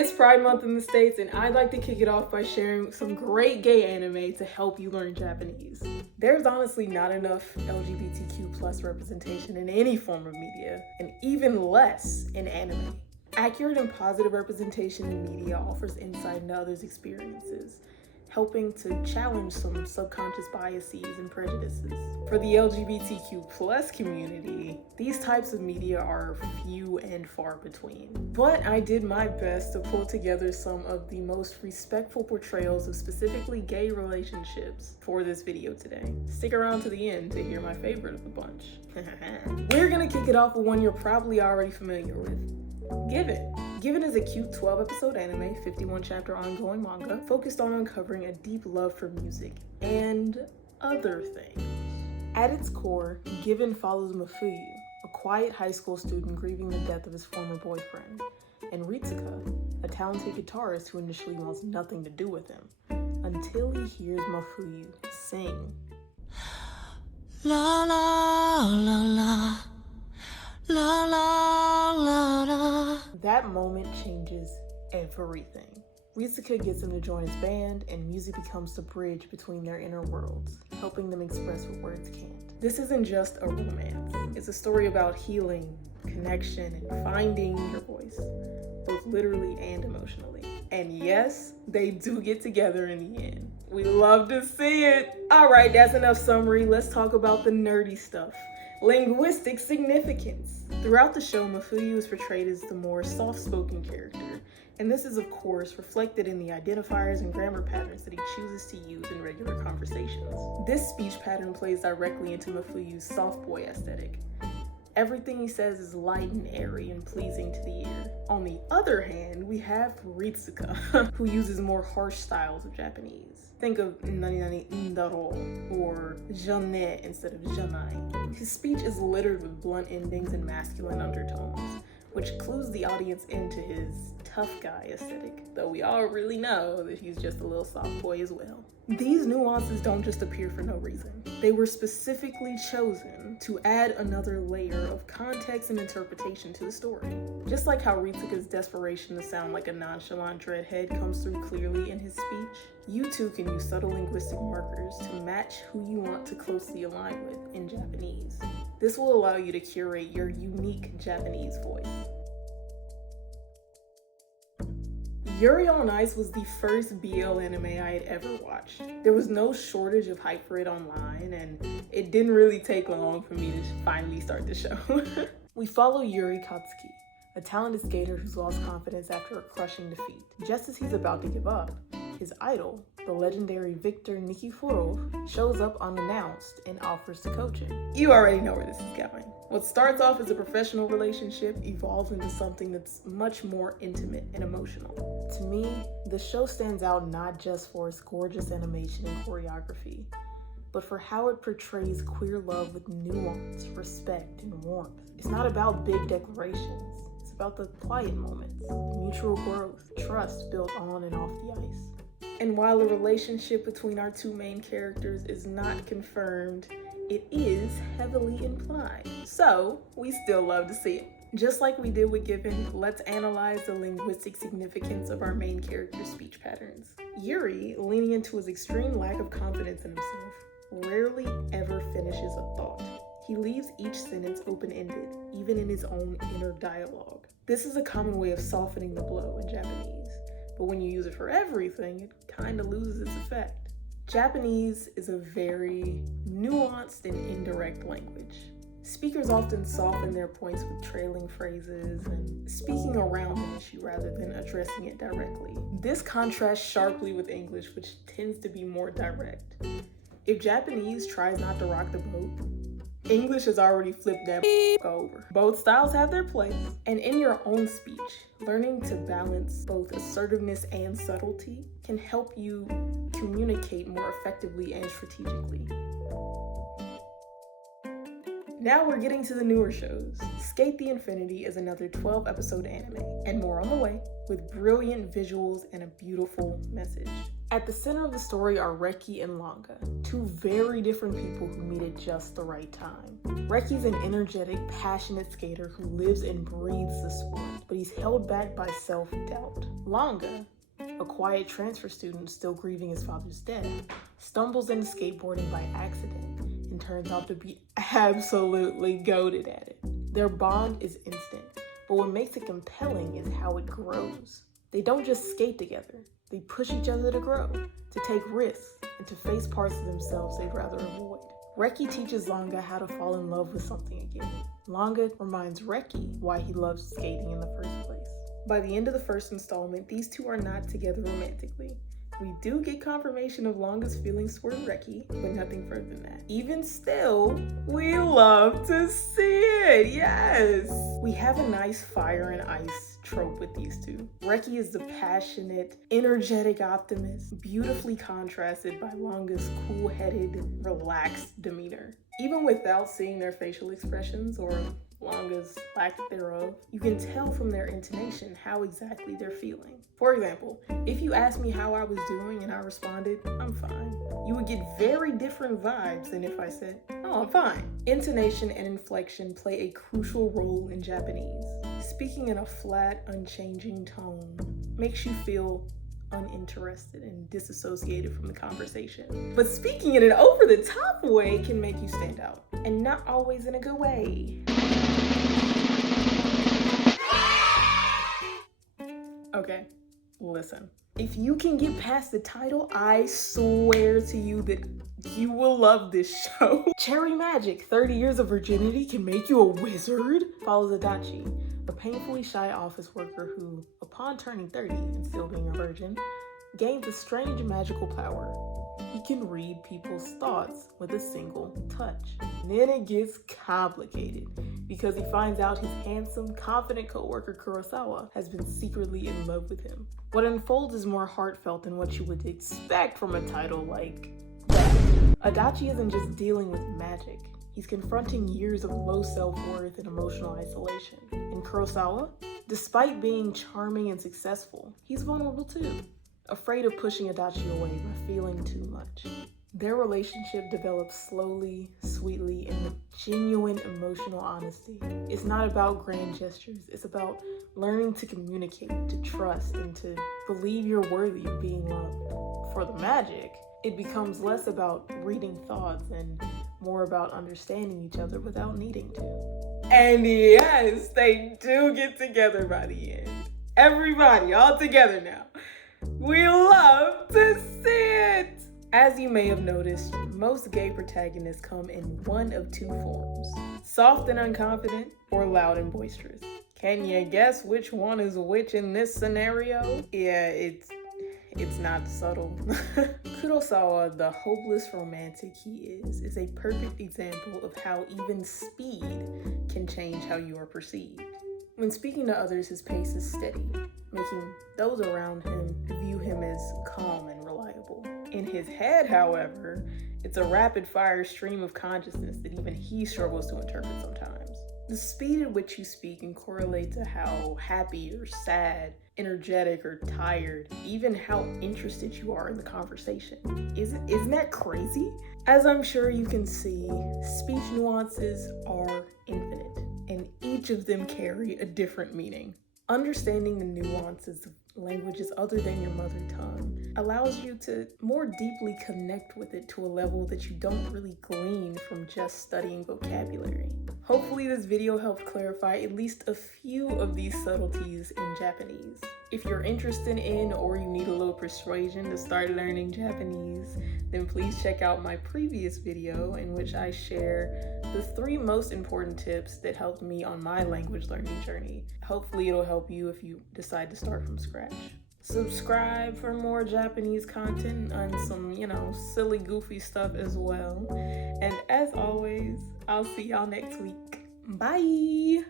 It's Pride Month in the States, and I'd like to kick it off by sharing some great gay anime to help you learn Japanese. There's honestly not enough LGBTQ plus representation in any form of media, and even less in anime. Accurate and positive representation in media offers insight into others' experiences, helping to challenge some subconscious biases and prejudices. For the LGBTQ plus community, these types of media are few and far between. But I did my best to pull together some of the most respectful portrayals of specifically gay relationships for this video today. Stick around to the end to hear my favorite of the bunch. We're gonna kick it off with one you're probably already familiar with. Given. Given is a cute 12-episode anime, 51-chapter ongoing manga, focused on uncovering a deep love for music and other things. At its core, Given follows Mafuyu, a quiet high school student grieving the death of his former boyfriend, and Ritsuka, a talented guitarist who initially wants nothing to do with him, until he hears Mafuyu sing. La la la la. La la la la. That moment changes everything. Ritsuka gets him to join his band, and music becomes the bridge between their inner worlds, helping them express what words can't. This isn't just a romance. It's a story about healing, connection, and finding your voice, both literally and emotionally. And yes, they do get together in the end. We love to see it. All right, that's enough summary. Let's talk about the nerdy stuff. Linguistic significance. Throughout the show, Mafuyu is portrayed as the more soft-spoken character, and this is of course reflected in the identifiers and grammar patterns that he chooses to use in regular conversations. This speech pattern plays directly into Mafuyu's soft boy aesthetic. Everything he says is light and airy and pleasing to the ear. On the other hand, we have Ritsuka, who uses more harsh styles of Japanese. Think of nani nani ndaro or janne instead of janai. His speech is littered with blunt endings and masculine undertones, which clues the audience into his tough guy aesthetic, though we all really know that he's just a little soft boy as well. These nuances don't just appear for no reason. They were specifically chosen to add another layer of context and interpretation to the story. Just like how Ritsuka's desperation to sound like a nonchalant dreadhead comes through clearly in his speech, you too can use subtle linguistic markers to match who you want to closely align with in Japanese. This will allow you to curate your unique Japanese voice. Yuri on Ice was the first BL anime I had ever watched. There was no shortage of hype for it online, and it didn't really take long for me to finally start the show. We follow Yuri Katsuki, a talented skater who's lost confidence after a crushing defeat. Just as he's about to give up, his idol, the legendary Viktor Nikiforov, shows up unannounced and offers to coach him. You already know where this is going. What starts off as a professional relationship evolves into something that's much more intimate and emotional. To me, the show stands out not just for its gorgeous animation and choreography, but for how it portrays queer love with nuance, respect, and warmth. It's not about big declarations. It's about the quiet moments, mutual growth, trust built on and off the ice. And while the relationship between our two main characters is not confirmed, it is heavily implied. So, we still love to see it. Just like we did with Given, let's analyze the linguistic significance of our main character's speech patterns. Yuri, leaning into his extreme lack of confidence in himself, rarely ever finishes a thought. He leaves each sentence open-ended, even in his own inner dialogue. This is a common way of softening the blow in Japanese, but when you use it for everything, it kind of loses its effect. Japanese is a very nuanced and indirect language. Speakers often soften their points with trailing phrases and speaking around an issue rather than addressing it directly. This contrasts sharply with English, which tends to be more direct. If Japanese tries not to rock the boat, English has already flipped that over. Both styles have their place, and in your own speech, learning to balance both assertiveness and subtlety can help you communicate more effectively and strategically. Now we're getting to the newer shows. Skate the Infinity is another 12-episode anime, and more on the way, with brilliant visuals and a beautiful message. At the center of the story are Reki and Longa, two very different people who meet at just the right time. Reki's an energetic, passionate skater who lives and breathes the sport, but he's held back by self-doubt. Longa, a quiet transfer student still grieving his father's death, stumbles into skateboarding by accident and turns out to be absolutely goated at it. Their bond is instant, but what makes it compelling is how it grows. They don't just skate together, they push each other to grow, to take risks, and to face parts of themselves they'd rather avoid. Reki teaches Longa how to fall in love with something again. Longa reminds Reki why he loves skating in the first place. By the end of the first installment, these two are not together romantically. We do get confirmation of Longa's feelings toward Reki, but nothing further than that. Even still, we love to see it, yes! We have a nice fire and ice trope with these two. Reki is the passionate, energetic optimist, beautifully contrasted by Longa's cool-headed, relaxed demeanor. Even without seeing their facial expressions or Longa's lack thereof, you can tell from their intonation how exactly they're feeling. For example, if you asked me how I was doing and I responded, "I'm fine," you would get very different vibes than if I said, "Oh, I'm fine." Intonation and inflection play a crucial role in Japanese. Speaking in a flat, unchanging tone makes you feel uninterested and disassociated from the conversation. But speaking in an over-the-top way can make you stand out, and not always in a good way. Okay, listen. If you can get past the title, I swear to you that you will love this show. Cherry magic, 30 years of virginity can make you a wizard? Follows Adachi, a painfully shy office worker who, upon turning 30 and still being a virgin, gains a strange magical power. He can read people's thoughts with a single touch. And then it gets complicated because he finds out his handsome, confident coworker Kurosawa has been secretly in love with him. What unfolds is more heartfelt than what you would expect from a title like that. Adachi isn't just dealing with magic. He's confronting years of low self-worth and emotional isolation. And Kurosawa, despite being charming and successful, he's vulnerable too, afraid of pushing Adachi away by feeling too much. Their relationship develops slowly, sweetly, and with genuine emotional honesty. It's not about grand gestures, it's about learning to communicate, to trust, and to believe you're worthy of being loved. For the magic, it becomes less about reading thoughts and more about understanding each other without needing to. And yes, they do get together by the end. Everybody, all together now. We love to see it! As you may have noticed, most gay protagonists come in one of two forms: soft and unconfident, or loud and boisterous. Can you guess which one is which in this scenario? Yeah, it's not subtle. Kurosawa, the hopeless romantic he is a perfect example of how even speed can change how you are perceived. When speaking to others, his pace is steady, making those around him view him as calm and reliable. In his head, however, it's a rapid-fire stream of consciousness that even he struggles to interpret sometimes. The speed at which you speak can correlate to how happy or sad, energetic or tired, even how interested you are in the conversation. Isn't that crazy? As I'm sure you can see, speech nuances are infinite, and each of them carry a different meaning. Understanding the nuances of languages other than your mother tongue allows you to more deeply connect with it to a level that you don't really glean from just studying vocabulary. Hopefully this video helped clarify at least a few of these subtleties in Japanese. If you're interested in or you need a little persuasion to start learning Japanese, then please check out my previous video in which I share the 3 most important tips that helped me on my language learning journey. Hopefully it'll help you if you decide to start from scratch. Subscribe for more Japanese content and some, silly, goofy stuff as well. And as always, I'll see y'all next week. Bye!